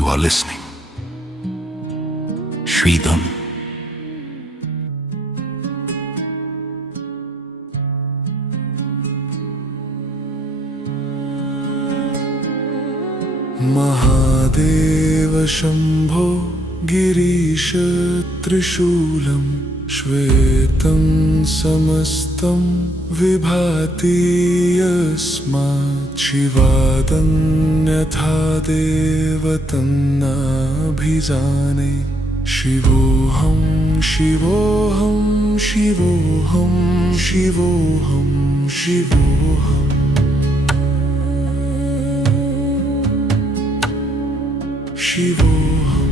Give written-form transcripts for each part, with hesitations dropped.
You are listening. Shridham. Mahadev शंभो गिरीश त्रिशूलं श्वेतं समस्तं विभाति यस्मात् शिवादन्यथा देवतन्नाभिजाने शिवोऽहं शिवोऽहं शिवोऽहं शिवोऽहं शिवोऽहम् शिवोऽहम्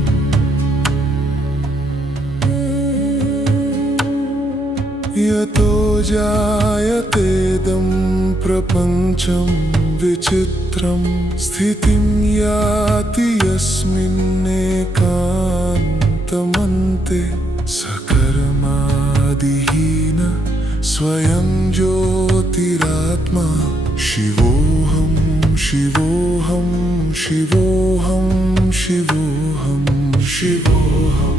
यतो जायतेदं प्रपञ्चं विचित्रं स्थितिं याति यस्मिन्नेकान्तमन्ते सकर्मादिहीन स्वयं ज्योतिरात्मा शिवोऽहं शिवोऽहं शिवोऽहं शिवोऽहं शिवोऽहम्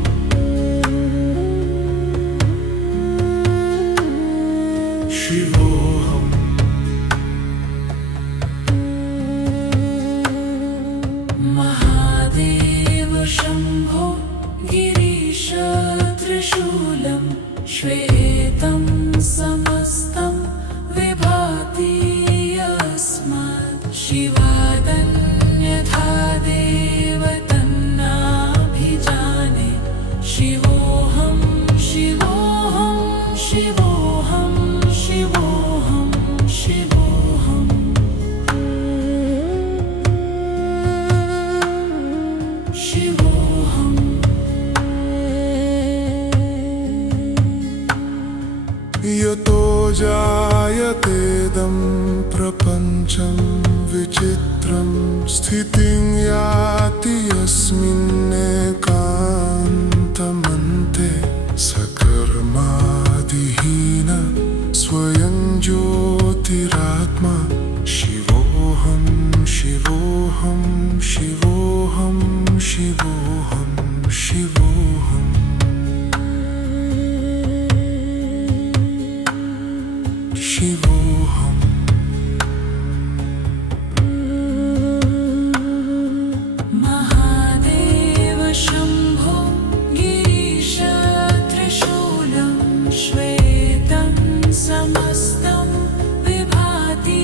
शिवोऽहम् महादेव शंभो गिरीश त्रिशूलं श्वेतं समस्तं विभाति यस्मात् शिवादन्यथा देवतन्नाभिजाने शिवोऽहं शिवोऽहं शिवोऽहं शिवोऽहं शिवोऽहम् शिवोऽहम् यतो जायतेदं प्रपञ्चं विचित्रं स्थितिं याति यस्मिन्नेकान्तमन्ते सकर्मादिहीन स्वयं ज्योतिरात्मा शिवोऽहं शिवोऽहं शिवोऽहं शिवोऽहं शिवोऽहम् शिवोऽहम् महादेव शंभो गिरीश त्रिशूलं श्वेतं समस्तं विभाति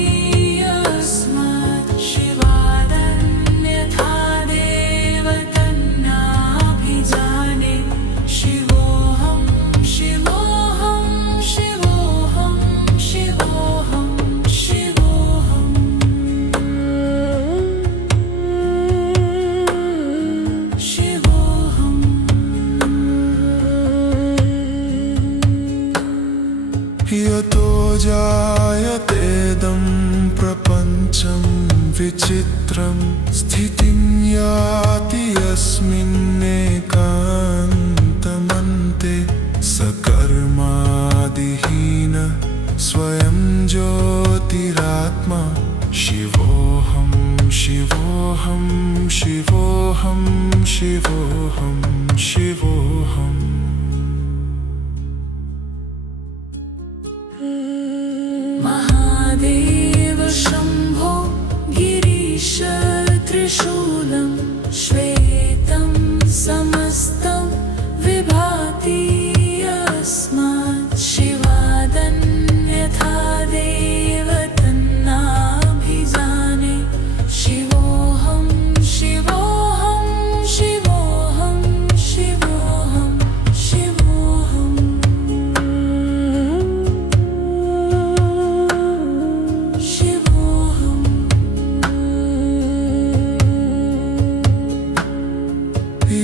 यस्मात् शिवादन्यथा देवतन्नाभिजाने शिवोऽहं शिवोऽहं शिवोऽहं शिवोऽहं शिवोऽहम् शिवोऽहम् यतो जायतेदं प्रपञ्चं विचित्रं स्थितिं याति यस्मिन्नेकान्तमन्ते सकर्मादिहीन स्वयं ज्योतिरात्मा शिवोऽहं शिवोऽहं शिवोऽहं शिवोऽहं शिवोऽहम् महादेव शंभो गिरीश त्रिशूलं श्वेतं समस्तं विभाति यस्मात् शिवादन्यथा देवतन्नाभिजाने शिवोऽहं शिवोऽहं शिवोऽहं शिवोऽहं शिवोऽहम्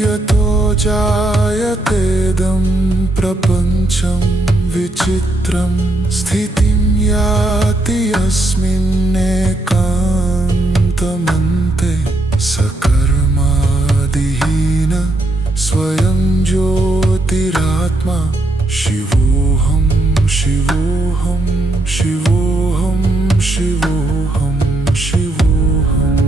यतो जायतेदं प्रपञ्चं विचित्रं स्थितिं याति यस्मिन्नेकान्तमन्ते सकर्मादिहीन स्वयं ज्योतिरात्मा शिवोऽहं शिवोऽहं शिवोऽहं शिवोऽहं शिवोऽहम्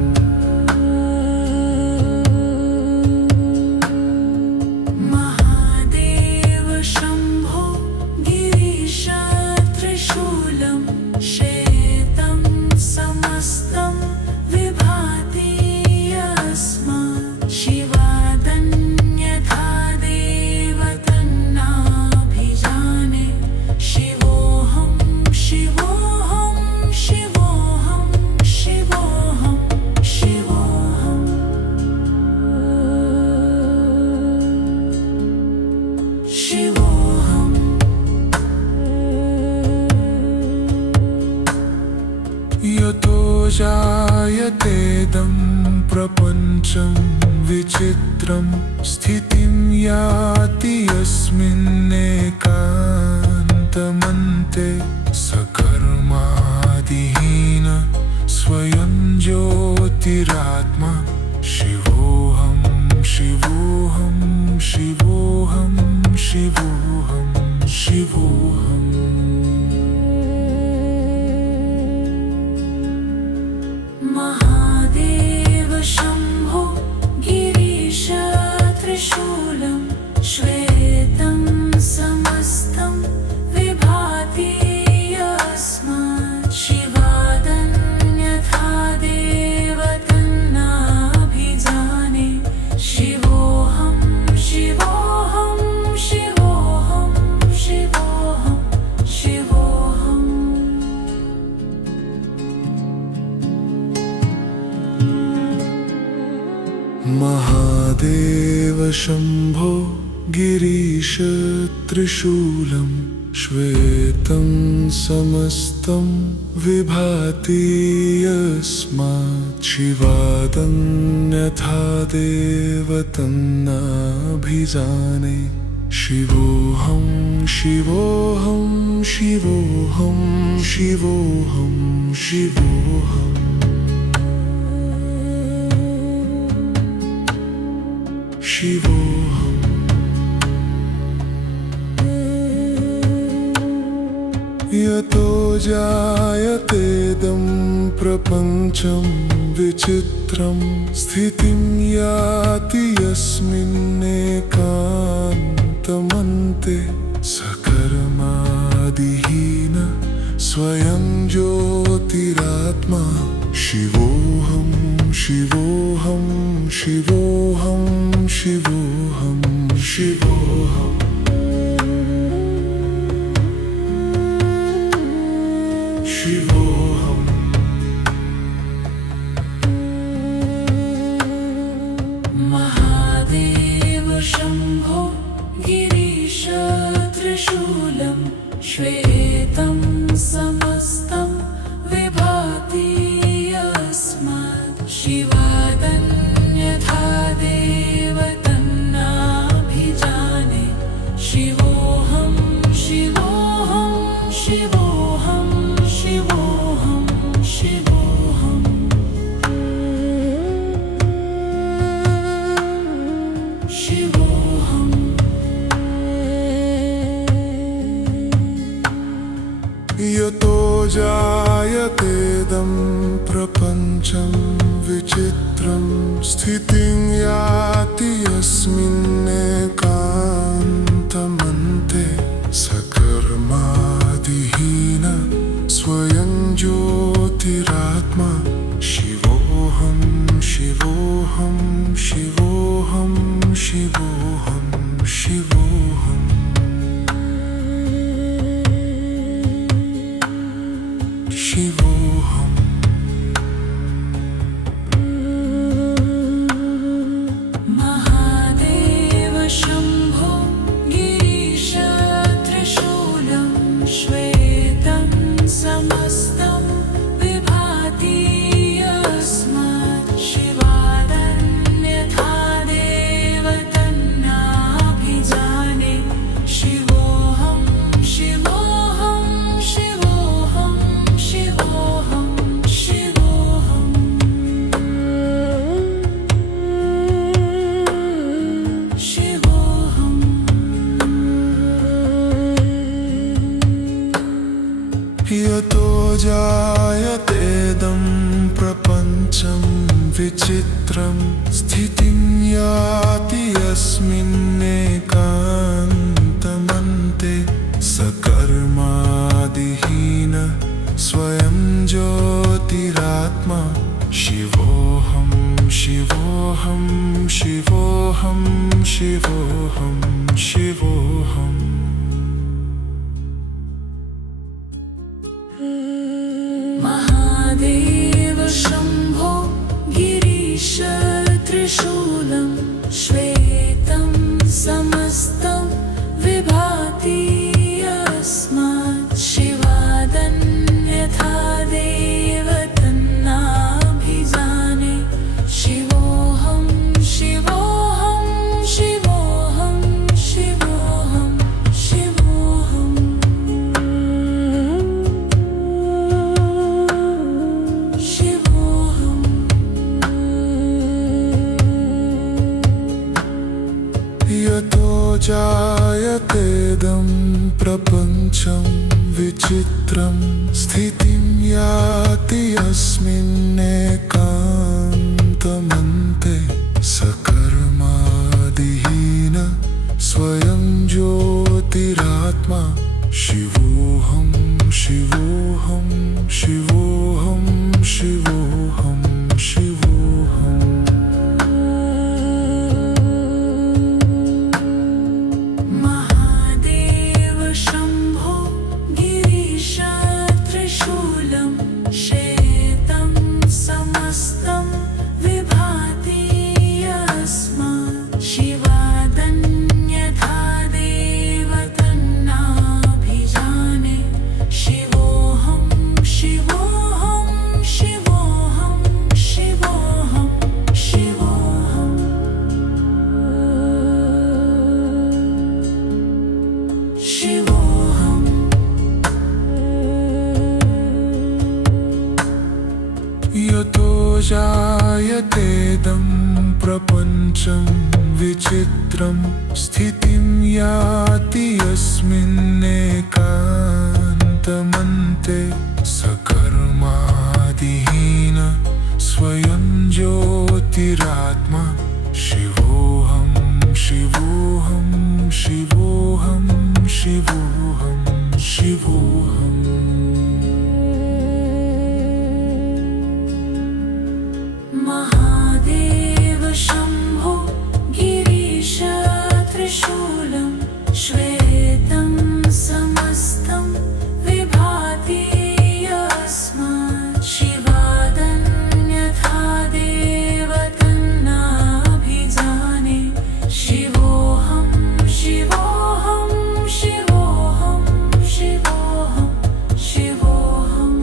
विचित्रं स्थितिं याति यस्मिन्नेकान्तमन्ते सकर्मादिहीन स्वयं ज्योतिरात्मा शिवोऽहं शिवोऽहं शिवोऽहं शिवोऽहं शिवोऽहम् महादेव शम्भो गिरीश त्रिशूलं श्वेतं समस्तं विभाति यस्मात् शिवादन्यथा देव तन्नाभिजाने शिवोऽहं शिवोऽहं शिवोऽहं शिवोऽहं शिवोऽहम् महादेव शम्भो गिरीश त्रिशूलं श्वेतं समस्तं विभाति यस्मात् शिवादन्यथा देव तन्नाभिजाने शिवोऽहं शिवोऽहं शिवोऽहं शिवोऽहं शिवोऽहम् शिवोऽहम् यतो जायतेदं प्रपञ्चं विचित्रं स्थितिं याति यस्मिन्नेकान्तमन्ते सकर्मादिहीन स्वयं ज्योतिरात्मा शिवोऽहं शिवोऽहं शिवोऽहं शिवोऽहं शिवोऽहम् शिवोऽहम् महादेव शम्भो गिरीश त्रिशूलं श्वेतं समस्तं विभाति यस्मात् शिवादन्यथा देव तन्नाभिजाने शिवोऽहं शिवोऽहं शिवोऽहं शिवोऽहं शिवोऽहम् शिवोऽहम् यतो जायतेदं प्रपञ्चं विचित्रं स्थितिं याति यस्मिन्नेकान्तमन्ते सकर्मादिहीन स्वयं ज्योतिरात्मा शिवोऽहं शिवोऽहं शिवोऽहं शिवोऽहं शिवोऽहम् शिवोऽहम् महादेव शम्भो गिरीश त्रिशूलं श्वेतं समस्तं विभाति यस्मात् शिवादन्यथा देव तन्नाभिजाने शिवोऽहं शिवोऽहं शिवोऽहं शिवोऽहं शिवोऽहम् शिवोऽहम् यतो जायतेदं प्रपञ्चं विचित्रं स्थितिं याति यस्मिन्नेकान्तमन्ते सकर्मादिहीन स्वयं ज्योतिरात्मा शिवोऽहं शिवोऽहं शिवोऽहं शिवोऽहं शिवोऽहम् महादेव शम्भो गिरीश त्रिशूलं श्वेतं समस्तं विभाति यस्मात् शिवादन्यथा देव तन्नाभिजाने शिवोऽहं शिव जायतेदं प्रपञ्चं विचित्रं स्थितिं याति अस्मिन्नेकान्तमन्ते सकर्मादिहीन स्वयं ज्योतिरात्मा शिवोऽहं शिवोऽहं शिवोऽहं शिवोऽहं शिवोऽहम् महादेव शम्भो गिरीश त्रिशूलं श्वेतं समस्तं विभाति यस्मात् शिवादन्यथा देव तन्नाभिजाने शिवोऽहं शिवोऽहं शिवोऽहं शिवोऽहं शिवोऽहम् शिवोऽहम् यतो जायतेदं प्रपञ्चं विचित्रं स्थितिं याति अस्मिन्नेकान्तमन्ते सकर्मादिहीन स्वयं ज्योतिरात्मा शिवोऽहं शिवोऽहं शिवोऽहं शिवोऽहं शिवोऽहम् महादेव शम्भो गिरीश त्रिशूलं श्वेतं समस्तं विभाति यस्मात् शिवादन्यथा देव तन्नाभिजाने शिवोऽहं शिवोऽहं शिवोऽहं शिवोऽहं शिवोऽहम्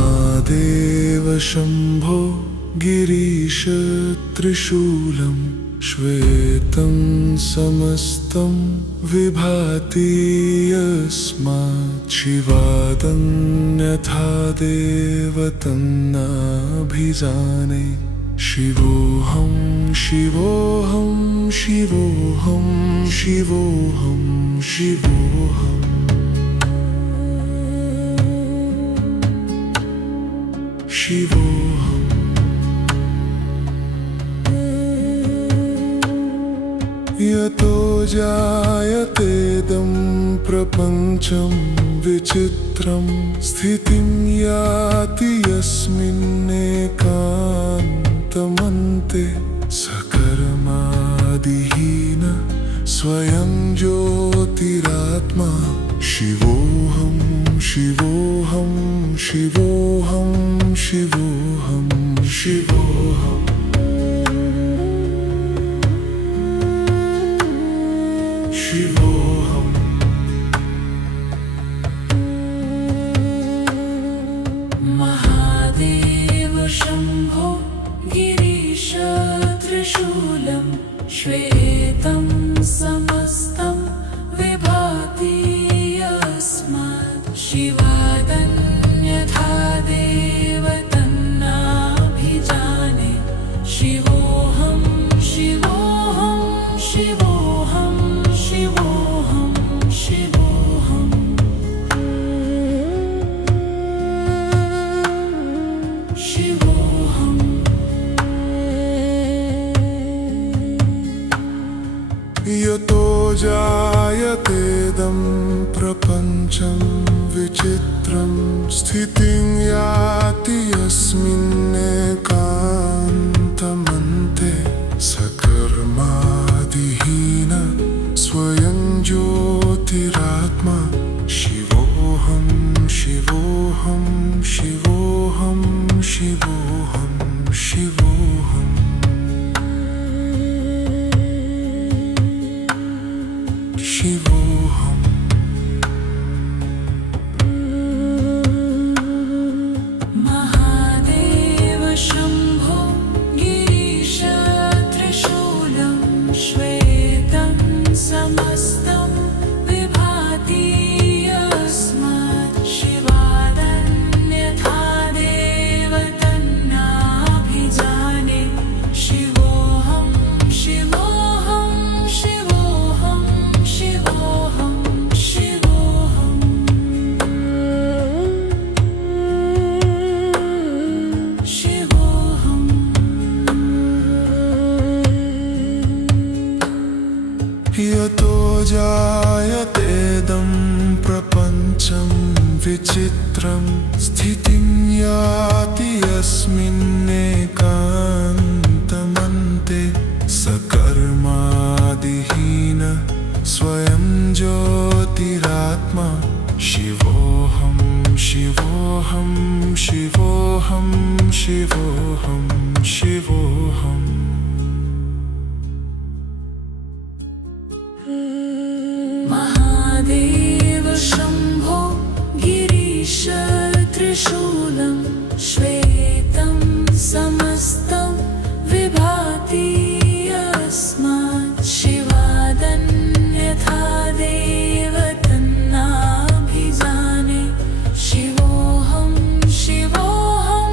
महादेव शम्भो गिरीश त्रिशूलं श्वेतं समस्तं विभाति यस्मात् शिवादन्यथा देव तन्नाभिजाने शिवोऽहं शिवोऽहं शिवोऽहं शिवोऽहं शिवोऽहम् शिवोऽहम् यतो जायतेदं प्रपञ्चं विचित्रं स्थितिं याति अस्मिन्नेकान्तमन्ते सकर्मादिहीन स्वयं ज्योतिरात्मा शिवोऽहं शिवोऽहं शिवोऽहं शिवोऽहं शिवोऽहम् शिवोऽहम् महादेव शम्भो गिरीश त्रिशूलं श्वेतं समस्तं विभाति यस्मात् शिवादन्यथा देव तन्नाभिजाने शिवोऽहं शिवोऽहं शिवोऽहं शिवोऽहं शिवोऽहम् शिवोऽहम् यतो जायतेदं प्रपञ्चं विचित्रं स्थितिं याति अस्मिन्नेकान्तमन्ते सकर्मादिहीन स्वयं ज्योतिरात्मा शिवोऽहं शिवोऽहं शिवोऽहं शिवोऽहं शिवोऽहम् शिवोऽहम् महादेव शम्भो गिरीश त्रिशूलं श्वेतं समस्तं विभाति यस्मात् शिवादन्यथा देव तन्ना स्थितिं याति यस्मिन्नेकान्तमन्ते सकर्मादिहीन स्वयं ज्योतिरात्मा शिवोऽहं शिवोऽहं शिवोऽहं शिवोऽहं शिवोऽहम् महादेव शम्भो गिरीश त्रिशूलं श्वेतं समस्तं विभाति यस्मात् शिवादन्यथा देव तन्नाभिजाने शिवोऽहं शिवोऽहं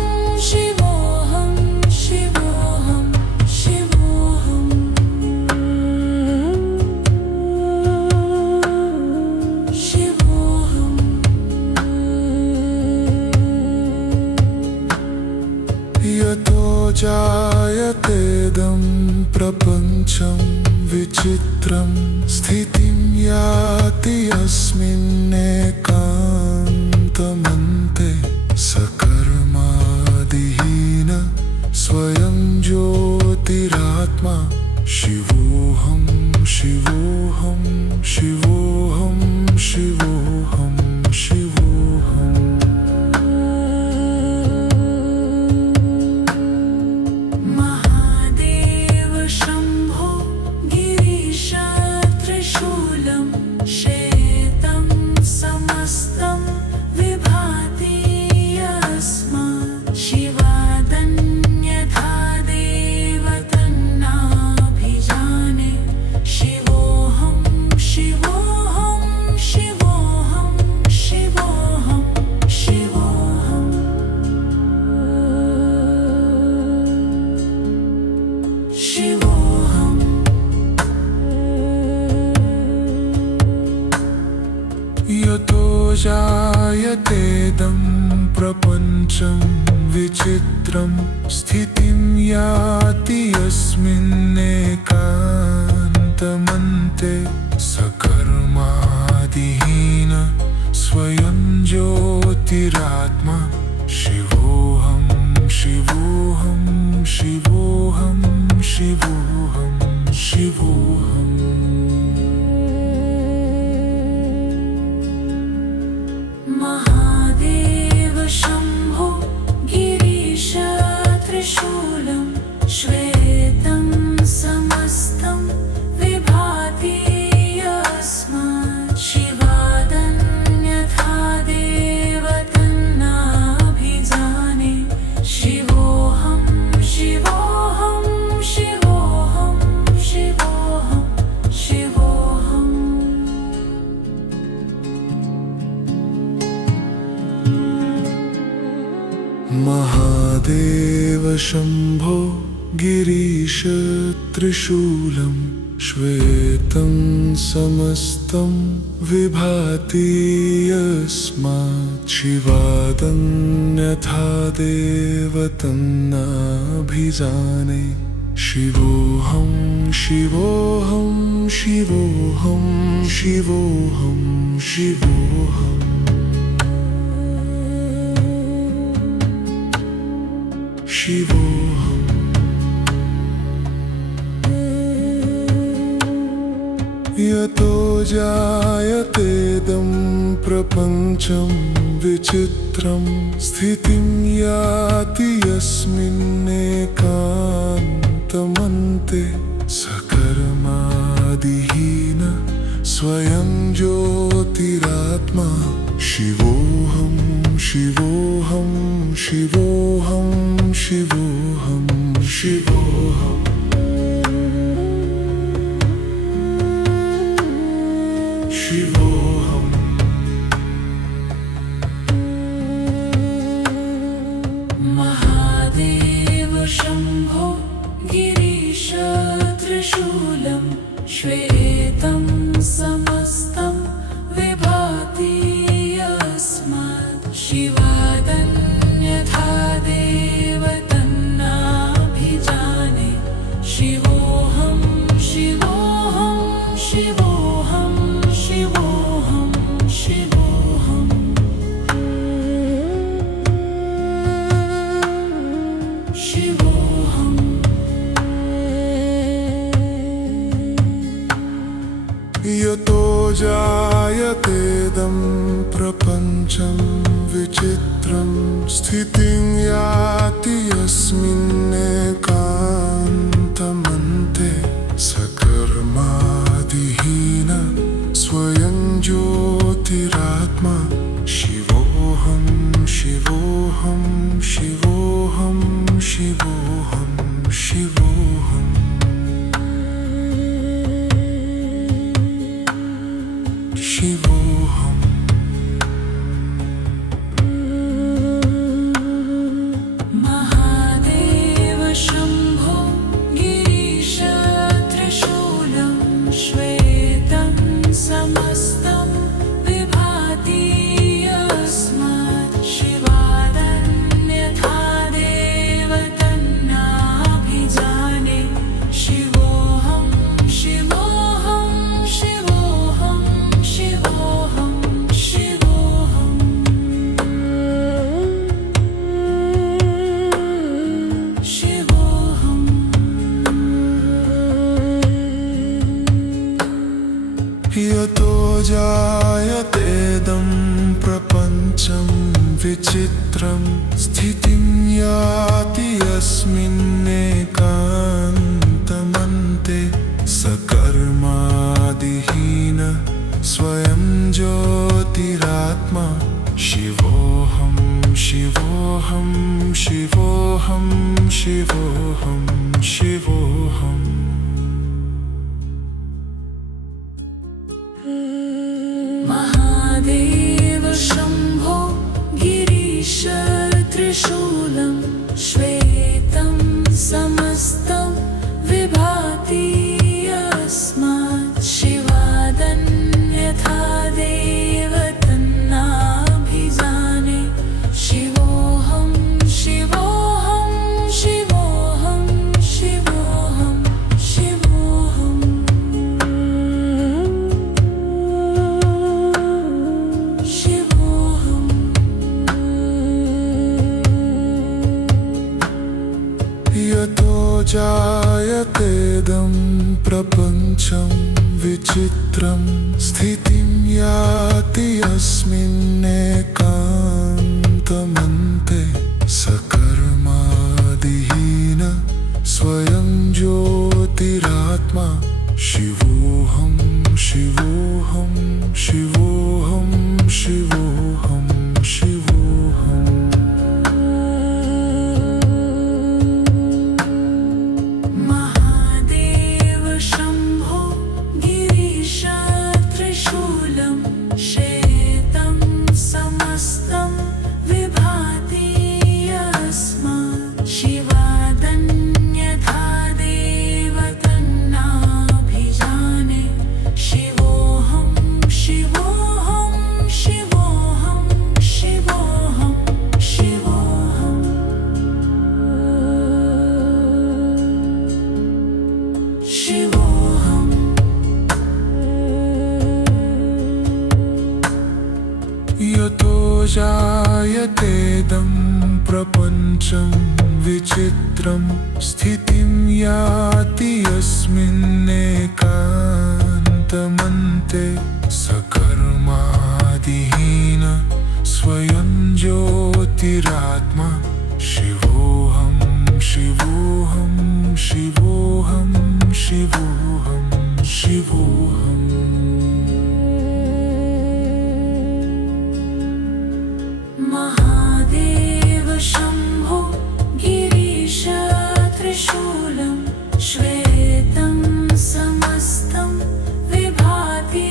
शिवोऽहं शिवोऽहं शिवोऽहम् यतो जायतेदं प्रपञ्चं विचित्रं स्थितिं याति यस्मिन्नेकान्तमन्ते सकर्मादिहीन स्वयं ज्योतिरात्मा शिवोऽहं शिवोऽहं शिवोऽहं शिवोऽहं शिवोऽहम् महादेव शम्भो गिरीश त्रिशूलं श्वेतं समस्तं विभाति यस्मात् शिवादन्यथा देव तन्नाभिजाने शिवोऽहं शिवोऽहं शिवोऽहं शिवोऽहं शिवोऽहम् शिवोऽहम् यतो जायतेदं प्रपञ्चं विचित्रं स्थितिं याति यस्मिन्नेकान्तमन्ते सकर्मादिहीन स्वयं ज्योतिरात्मा शिवोऽहं शिवोऽहं शिवोऽहं शिवोऽहं शिवोऽहम् महादेव शम्भो गिरीश त्रिशूलं श्वेतं समस्तं विभाति यस्मात् शिवादन्यथा देव तन्नाभिजाने शिवोऽहं शिवोऽहं शिवोऽहं शिवोऽहं शिवोऽहम् महादेव शम्भो गिरीश त्रिशूलं श्वेतं समस्तं विभाति यस्मात् शिवादन्यथा देव तन्नाभिजाने शिवोऽहं शिवोऽहं शिवोऽहं शिवोऽहं शिवोऽहम् शिवोऽहम् यतो जायतेदं प्रपञ्चं विचित्रं स्थितिं याति यस्मिन्नेकान्तमन्ते सकर्मादिहीन स्वयं ज्योतिरात्मा शिवोऽहं शिवोऽहं शिवोऽहं शिवोऽहं शिवोऽहम् शिवोऽहम् महादेव शम्भो गिरीश त्रिशूलं श्वेतं समस्तं विभाति यस्मात् शिवादन्यथा देव तन्नाभिजाने शिवोऽहं शिवोऽहं शिवोऽहं शिवोऽहं शिवोऽहम् स्थितिं याति यस्मिन्नेकान्तमन्ते सकर्मादिहीन स्वयं ज्योतिरात्मा शिवोऽहं शिवोऽहं शिवोऽहं शिवोऽहं शिवोऽहम् शिवोऽहम् महादेव शम्भो गिरीश त्रिशूलं श्वेतं समस्तं विभाति यस्मात् शिवादन्यथा देव तन्नाभिजाने शिवोऽहं शिवोऽहं शिवोऽहं शिवोऽहं शिवोऽहम् शिवोऽहम् यतो जायतेदं प्रपञ्चं विचित्रं स्थितिं याति यस्मिन्नेकान्तमन्ते सकर्मादिहीन स्वयं ज्योतिरात्मा शिवोऽहं शिवोऽहं शिवोऽहं शिवोऽहं शिवोऽहम् महादेव शम्भो गिरीश त्रिशूलं श्वेतं समस्तं विभाति यस्मात् शिवादन्यथा देव तन्नाभिजाने शिवोऽहं शिवोऽहं शिवोऽहं शिवोऽहं शिवोऽहम् शिवोऽहम् यतो जायतेदं प्रपञ्चं विचित्रं स्थितिं याति यस्मिन्नेकान्तमन्ते सकर्मादिहीन स्वयं ज्योतिरात्मा शिवोऽहं शिवोऽहं शिवोऽहं शिवोऽहं शिवोऽहम् महादेव शम्भो गिरीश त्रिशूलं श्वेतं समस्तं विभाति यस्मात् शिवादन्यथा देव तन्नाभिजाने शिवोऽहं शिवोऽहं शिवोऽहं शिवोऽहं शिवोऽहम् शिवोऽहम् यतो जायतेदं प्रपञ्चं विचित्रं स्थितिं याति यस्मिन्नेकान्तमन्ते सकर्मादिहीन स्वयं ज्योतिरात्मा शिवोऽहं शिवोऽहं शिवोऽहं शिवोऽहं शिवोऽहम् महादेव शम्भो गिरीश त्रिशूलं श्वेतं समस्तं विभाति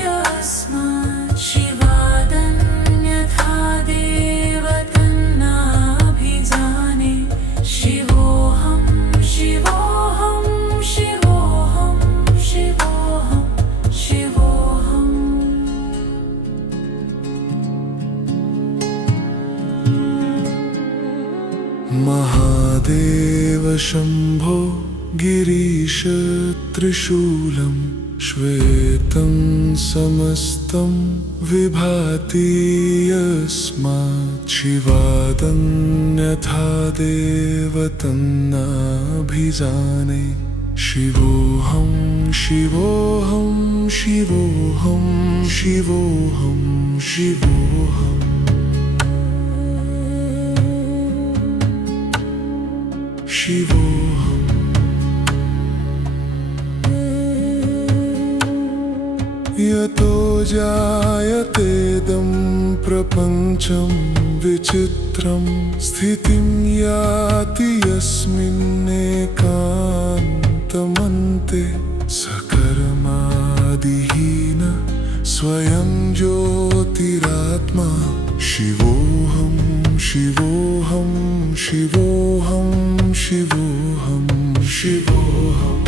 यस्मात् शिवादन्यथा देव तन्नाभिजाने शिवोऽहं शिवोऽहं शिवोऽहं शिवोऽहं शिवोऽहम् महादेव शम्भो गिरीश त्रिशूलं श्वेतं समस्तं विभाति यस्मात् शिवादन्यथा देव तन्नाभिजाने शिवोऽहं शिवोऽहं शिवोऽहं शिवोऽहं शिवोऽहम् शिवोऽहम् यतो जायतेदं प्रपञ्चं विचित्रं स्थितिं याति यस्मिन्नेकान्तमन्ते सकर्मादिहीन स्वयं ज्योतिरात्मा शिवोऽहं शिवोऽहं शिवोऽहं शिवोऽहं शिवोऽहम्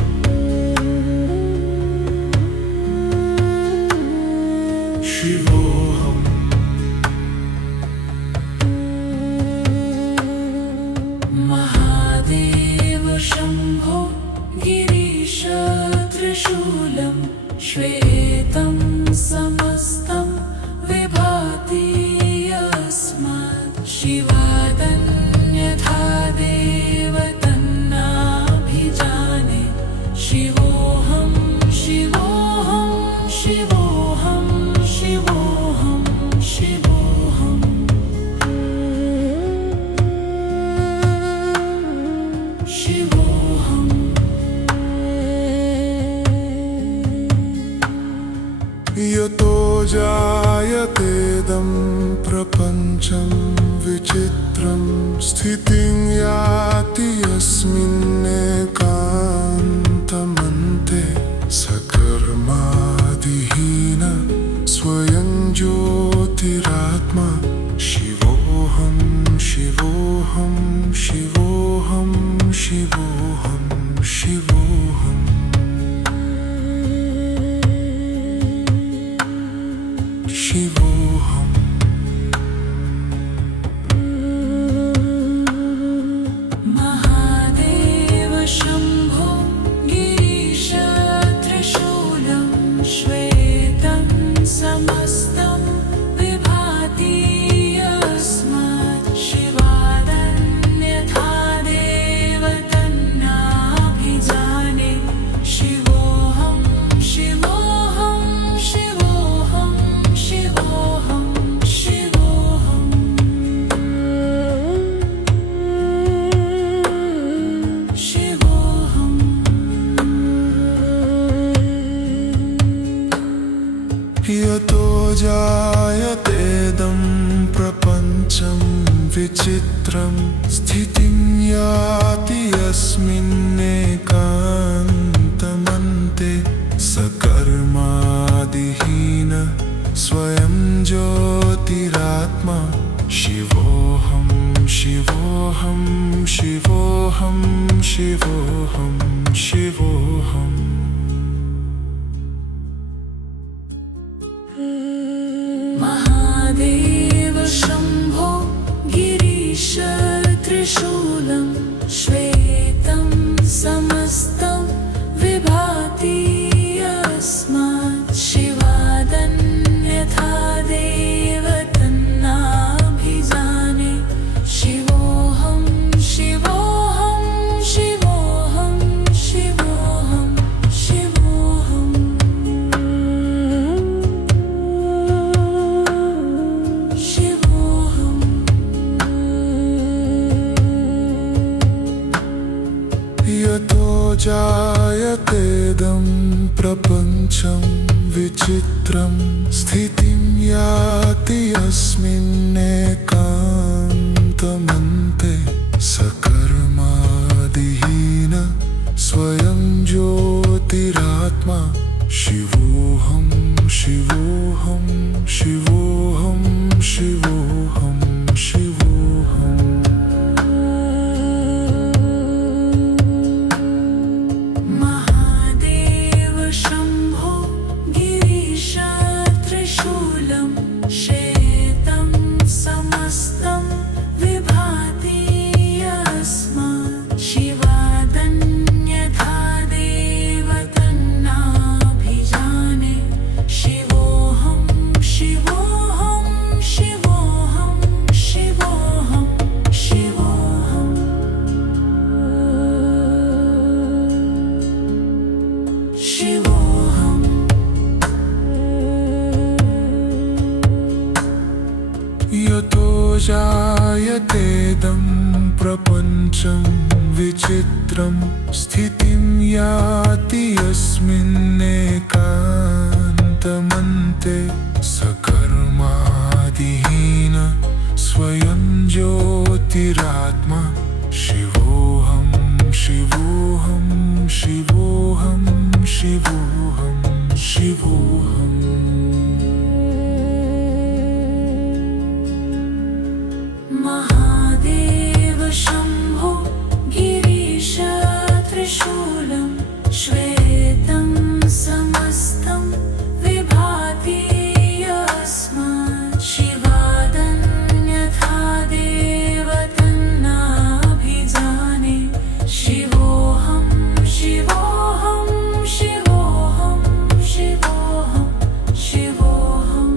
शिवोऽहम् महादेव शम्भो गिरीश त्रिशूलं श्वेतं समस्तं विभाति यस्मात् शिवादन्यथा देव तन्नाभिजाने शिवोऽहं शिवोऽहं शिवोऽहं शिवोऽहं शिवोऽहं शिवोऽहम् यतो जायतेदं प्रपञ्चं विचित्रं स्थितिं याति यस्मिन्नेकान्तमन्ते सकर्मादिहीन स्वयं ज्योतिरात्मा शिवोऽहं शिवोऽहं शिवोऽहं शिवोऽहं शिवोऽहम् शिवोऽहम् महादेव शम्भो गिरीश त्रिशूलं श्वेतं समस्तं विभाति यस्मात् शिवादन्यथा देव तन्नाभिजाने शिवोऽहं शिवोऽहं शिवोऽहं शिवोऽहं शिवोऽहं शिवोऽहम् यतो जायतेदं प्रपञ्चं विचित्रं स्थितिं याति यस्मिन्नेकान्तमन्ते सकर्मादिहीन स्वयं ज्योतिरात्मा शिवोऽहं शिवोऽहं शिवोऽहं शिवोऽहं शिवोऽहम् महादेव शम्भो गिरीश त्रिशूलं श्वेतं समस्तं विभाति यस्मात् शिवादन्यथा देव तन्नाभिजाने शिवोऽहं शिवोऽहं शिवोऽहं शिवोऽहं शिवोऽहम् शिवोऽहम् यतो जायतेदं प्रपञ्चं विचित्रं स्थितिं याति यस्मिन्नेकान्तमन्ते सकर्मादिहीन स्वयं ज्योतिरात्मा शिवोऽहं शिवोऽहं शिवोऽहं शिवोऽहं शिवोऽहम् महादेव शम्भो गिरीश त्रिशूलं श्वेतं समस्तं विभाति यस्मात् शिवादन्यथा देव तन्नाभिजाने शिवोऽहं शिवोऽहं शिवोऽहं शिवोऽहं शिवोऽहम् शिवोऽहम् यतो जायतेदं प्रपञ्चं विचित्रं स्थितिं याति यस्मिन्नेकान्तमन्ते सकर्मादिहीन स्वयं ज्योतिरात्मा शिवोऽहं शिवोऽहं शिवोऽहं शिवोऽहं शिवोऽहम् महादेव शम्भो गिरीश त्रिशूलं श्वेतं समस्तं विभाति यस्मात् शिवादन्यथा देव तन्नाभिजाने शिवोऽहं शिवोऽहं शिवोऽहं शिवोऽहं शिवोऽहम्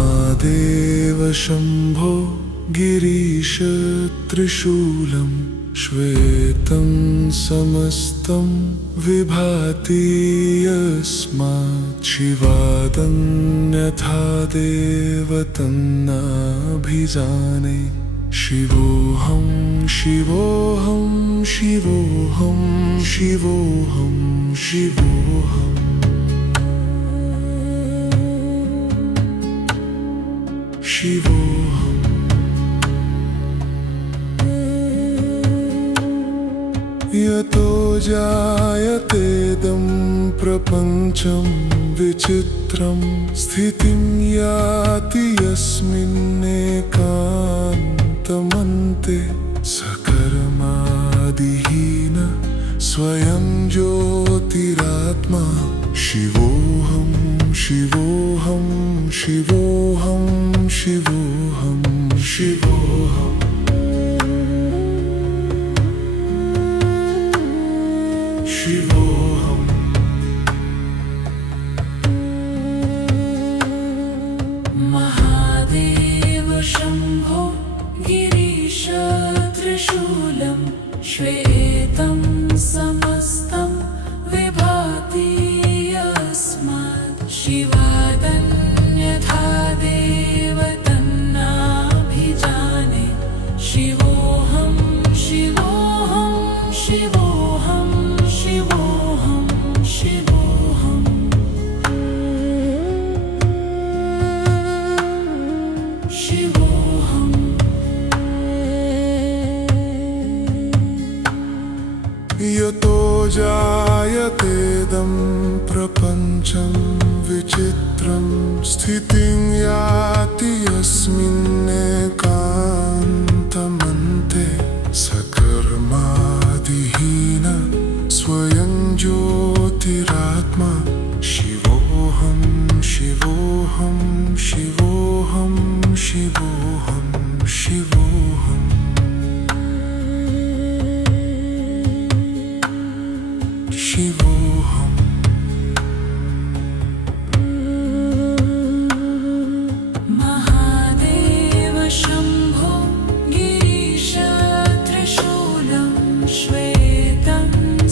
महादेव शम्भो गिरीश त्रिशूलं श्वेतं समस्तं विभाति यस्मात् शिवादन्यथा देव तन्नाभिजाने शिवोऽहं शिवोऽहं शिवोऽहं शिवोऽहं शिवोऽहम् शिवोऽहम् यतो जायतेदं प्रपञ्चं विचित्रं स्थितिं याति यस्मिन्नेकान्तमन्ते सकर्मादिहीन स्वयं ज्योतिरात्मा शिवोऽहं शिवोऽहं शिवोऽहं शिवोऽहं शिवोऽहम् शिवोऽहम् महादेव शम्भो गिरीश त्रिशूलं श्वेतं समस्तं विभाति यस्मात् शिवादन्यथा देव तन्नाभिजाने शिवोऽहं शिवोऽहं शिवोऽहं शिवोऽहं शिवोऽहम् शिवोऽहम् यतो जायतेदं प्रपञ्चं विचित्रं स्थितिं याति यस्मिन्नेकान्तमन्ते सकर्मादिहीन स्वयं ज्योतिरात्मा शिवोऽहं शिवोऽहं शिवोऽहं शिवोऽहं शिवोऽहम् शिवोऽहम् महादेव शम्भो गिरीश त्रिशूलं श्वेतं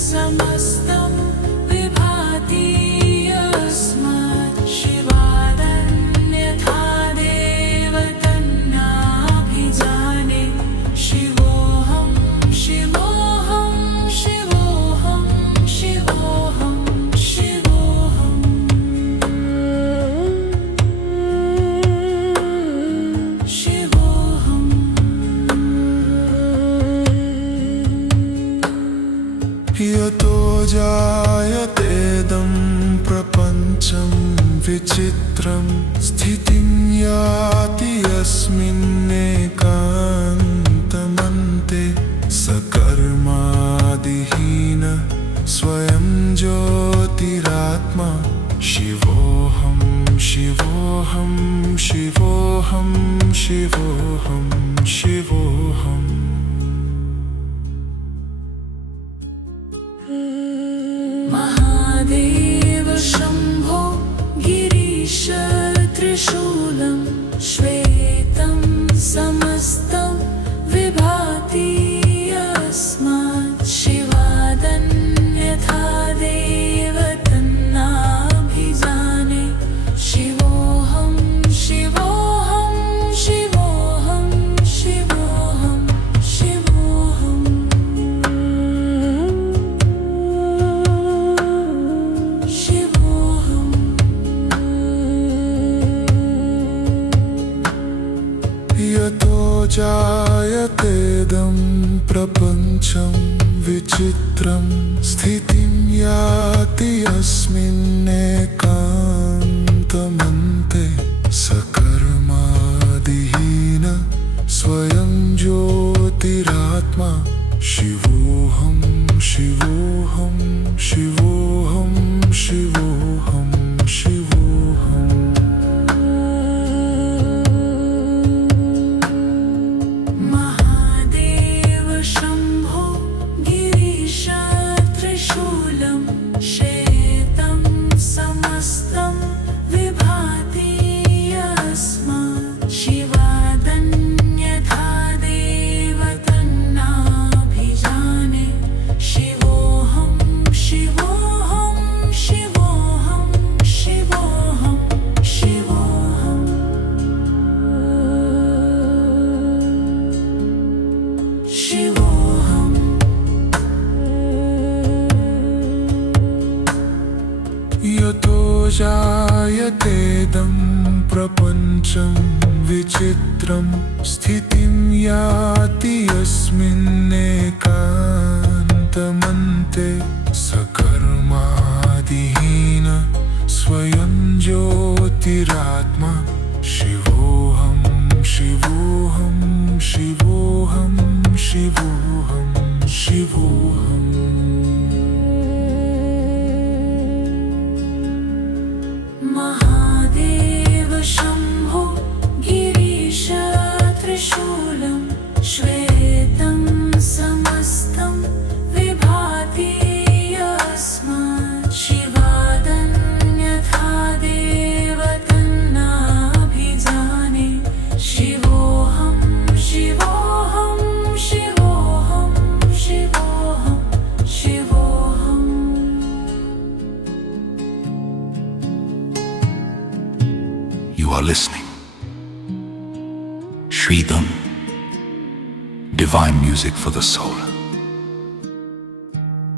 समस्तं विभाति यस्मात् शिवादन्यथा देव तन्नाभिजाने शिवोऽहं शिवोऽहं शिवोऽहं शिवोऽहं शिवोऽहम् शिवोऽहम् यतो जायतेदं प्रपञ्चं विचित्रं स्थितिं याति यस्मिन्नेकान्तमन्ते सकर्मादिहीन स्वयं ज्योतिरात्मा शिवोऽहं शिवोऽहं शिवोऽहं शिवोऽहं शिवोऽहम् महादेव शम्भो गिरीश त्रिशूलं श्वेतं समस्तं विभाति यस्मात् शिवादन्यथा देव तन्नाभिजाने शिवोऽहं शिव जायतेदं प्रपञ्चं विचित्रं स्थितिं याति अस्मिन्नेकान्तमन्ते सकर्मादिहीन स्वयं ज्योतिरात्मा शिवोऽहं शिवोऽहं शिवोऽहं शिवोऽहं शिवोऽहम् महादेव शम्भो गिरीश त्रिशूलं श्वेतं समस्तं विभाति यस्मात् शिवादन्यथा देव तन्नाभिजाने शिवोऽहं शिवोऽहं शिवोऽहं शिवोऽहं शिवोऽहम् शिवोऽहम् यतो जायतेदं प्रपञ्चं विचित्रं स्थितिं याति अस्मिन्नेकान्तमन्ते सकर्मादिहीन स्वयं ज्योतिरात्मा शिवोऽहं शिवोऽहं शिवोऽहं शिवोऽहं शिवोऽहम् महादेव शम्भो गिरीश त्रिशूलं श्वेतं समस्तं विभाति यस्मात् शिवादन्यथा देव तन्नाभिजाने शिवोऽहं शिवोऽहं शिवोऽहं शिवोऽहं शिवोऽहम् You are listening. Shridham, divine music for the soul.